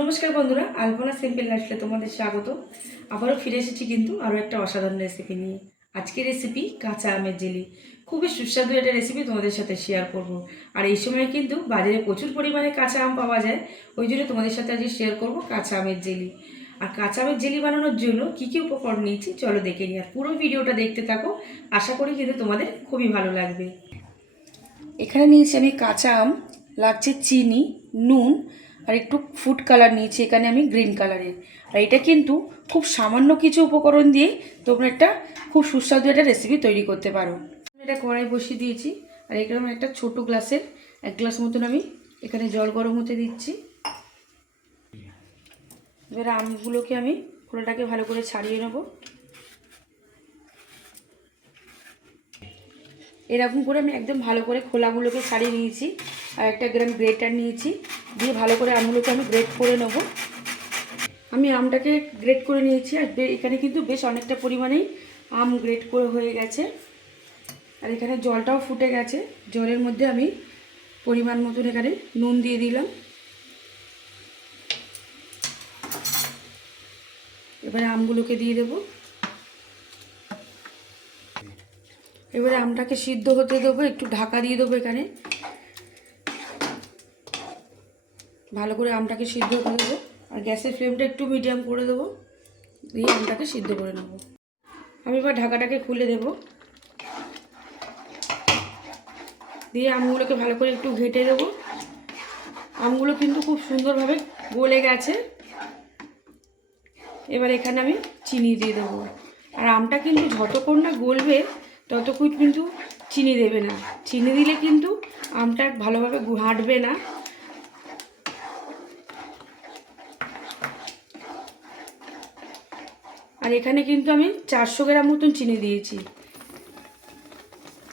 নমস্কার বন্ধুরা, আলপনা সিম্পল লাইফে তোমাদের স্বাগত। আবারও ফিরে এসেছি কিন্তু আরও একটা অসাধারণ রেসিপি নিয়ে। আজকের রেসিপি কাঁচা আমের জেলি। খুবই সুস্বাদু একটা রেসিপি তোমাদের সাথে শেয়ার করব। আর এই সময় কিন্তু বাজারে প্রচুর পরিমাণে কাঁচা আম পাওয়া যায়, ওই জন্য তোমাদের সাথে আজকে শেয়ার করব কাঁচা আমের জেলি। আর কাঁচা আমের জেলি বানানোর জন্য কী কী উপকরণ নিয়েছি চলো দেখে নিই। আর পুরো ভিডিওটা দেখতে থাকো, আশা করি কিন্তু তোমাদের খুবই ভালো লাগবে। এখানে নিয়েছি আমি কাঁচা আম, লাগছে চিনি, নুন আর একটু ফুড কালার নিয়েছি এখানে আমি গ্রিন কালারের। আর এটা কিন্তু খুব সামান্য কিছু উপকরণ দিয়ে তোমরা একটা খুব সুস্বাদু একটা রেসিপি তৈরি করতে পারো। এটা কড়াই বসিয়ে দিয়েছি, আর এখানে আমি একটা ছোটো গ্লাসের 1 গ্লাস মতন আমি এখানে জল গরম হতে দিচ্ছি। এবার আমগুলোকে আমি খোলাটাকে ভালো করে ছাড়িয়ে নেবো। এরকম করে আমি একদম ভালো করে খোলাগুলোকে ছাড়িয়ে নিয়েছি। আর একটা গ্রেটার নিয়েছি, দিয়ে ভালো করে আমগুলোকে আমি গ্রেট করে নেব। আমি আমটাকে গ্রেট করে নিয়েছি, আর এখানে কিন্তু বেশ অনেকটা পরিমাণেই আম গ্রেট করে হয়ে গেছে। আর এখানে জলটাও ফুটে গেছে। জলের মধ্যে আমি পরিমাণ মতন এখানে নুন দিয়ে দিলাম। এবারে আমগুলোকে দিয়ে দেবো। এবারে আমটাকে সিদ্ধ হতে দেবো, একটু ঢাকা দিয়ে দেবো এখানে। ভালো করে আমটাকে সিদ্ধ করে দেবো, আর গ্যাসের ফ্লেমটা একটু মিডিয়াম করে দেবো, দিয়ে আমটাকে সিদ্ধ করে নেব। আমি এবার ঢাকাটাকে খুলে দেব, দিয়ে আমগুলোকে ভালো করে একটু ঘেটে দেবো। আমগুলো কিন্তু খুব সুন্দরভাবে গলে গেছে। এবার এখানে আমি চিনি দিয়ে দেবো। আর আমটা কিন্তু যতক্ষণ না গলবে ততক্ষণ কিন্তু চিনি দেবে না। চিনি দিলে কিন্তু আমটা ভালোভাবে ঘাঁটবে না। আর এখানে কিন্তু আমি 400 গ্রাম মতন চিনি দিয়েছি,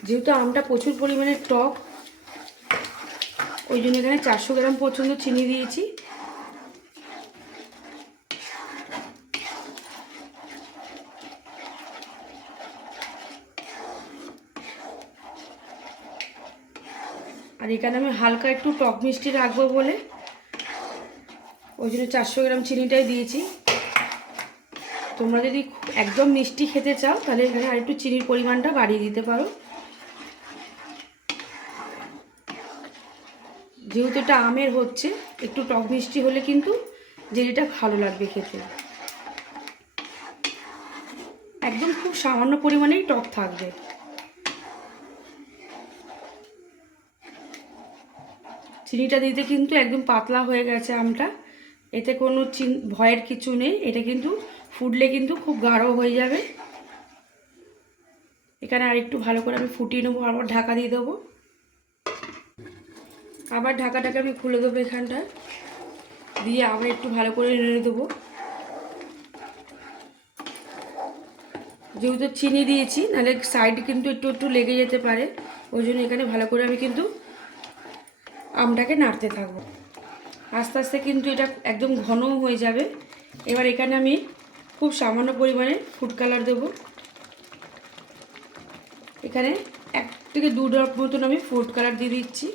যেহেতু আমটা প্রচুর পরিমাণে টক, ওই জন্য এখানে 400 গ্রাম পর্যন্ত চিনি দিয়েছি। আর এখানে আমি হালকা একটু টক মিষ্টি রাখবো বলে ওই জন্য 400 গ্রাম চিনিটাই দিয়েছি। তোমরা যদি একদম মিষ্টি খেতে চাও তাহলে এখানে আরেকটু চিনির পরিমাণটা বাড়িয়ে দিতে পারো। যেহেতু এটা আমের হচ্ছে, একটু টক মিষ্টি হলে কিন্তু জেলিটা ভালো লাগবে খেতে। একদম খুব সামান্য পরিমাণেই টক থাকবে। চিনিটা দিতে কিন্তু একদম পাতলা হয়ে গেছে আমটা, এতে কোনো ভয়ের কিছু নেই। এটা কিন্তু ফুটলে কিন্তু খুব গাঢ় হয়ে যাবে। এখানে আরেকটু ভালো করে আমি ফুটিয়ে নেবো, আবার ঢাকা দিয়ে দেবো। আবার ঢাকাটাকে আমি খুলে দেবো এখানটা, দিয়ে আবার একটু ভালো করে নেড়ে দেবো। যেহেতু চিনি দিয়েছি, নাহলে সাইড কিন্তু একটু একটু লেগে যেতে পারে, ওই জন্য এখানে ভালো করে আমি কিন্তু আমটাকে নাড়তে থাকবো। আস্তে আস্তে কিন্তু এটা একদম ঘন হয়ে যাবে। এবার এখানে আমি খুব সামান্য পরিমাণে ফুড কালার দেবো। এখানে 1 থেকে 2 ড্রপ মতন আমি ফুড কালার দিয়ে দিচ্ছি।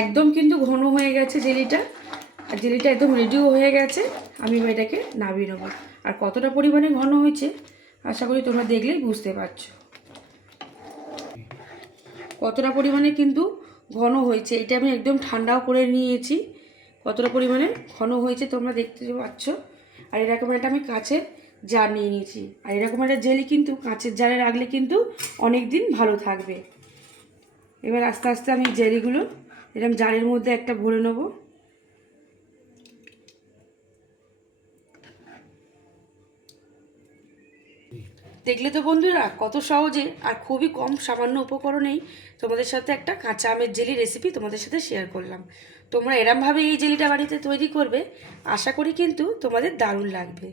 একদম কিন্তু ঘন হয়ে গেছে জেলিটা, আর জেলিটা একদম রেডিও হয়ে গেছে। আমি এটাকে নামিয়ে নেবো। আর কতটা পরিমাণে ঘন হয়েছে আশা করি তোমরা দেখলেই বুঝতে পারছো কতটা পরিমাণে কিন্তু ঘন হয়েছে। এটা আমি একদম ঠান্ডাও করে নিয়েছি, কতটা পরিমাণে ঘন হয়েছে তোমরা দেখতে পাচ্ছ। আর এরকম একটা আমি কাঁচের জার নিয়ে নিয়েছি। আর এরকম একটা জেলি কিন্তু কাঁচের জারে রাখলে কিন্তু অনেক দিন ভালো থাকবে। এবার আস্তে আস্তে আমি জেলিগুলো এরকম জারের মধ্যে একটা ভরে নেব। দেখলে তো বন্ধুরা কত সহজে আর খুবই কম সামান্য উপকরণেই তোমাদের সাথে একটা কাঁচা আমের জেলি রেসিপি তোমাদের সাথে শেয়ার করলাম। তোমরা এরমভাবে এই জেলিটা বাড়িতে তৈরি করবে, আশা করি কিন্তু তোমাদের দারুণ লাগবে।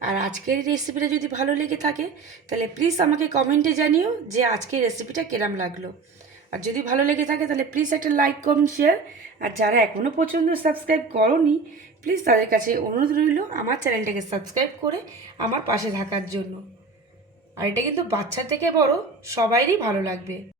আর আজকের রেসিপিটা যদি ভালো লেগে থাকে তাহলে প্লিজ আমাকে কমেন্টে জানিও যে আজকের রেসিপিটা কেরাম লাগলো। আর যদি ভালো লেগে থাকে তাহলে প্লিজ একটা লাইক কমেন্ট শেয়ার। আর যারা এখনও পর্যন্ত সাবস্ক্রাইব করোনি প্লিজ তাদের কাছে অনুরোধ রইল আমার চ্যানেলটাকে সাবস্ক্রাইব করে আমার পাশে থাকার জন্য। আর এটা কিন্তু বাচ্চা থেকে বড় সবাইরই ভালো লাগবে।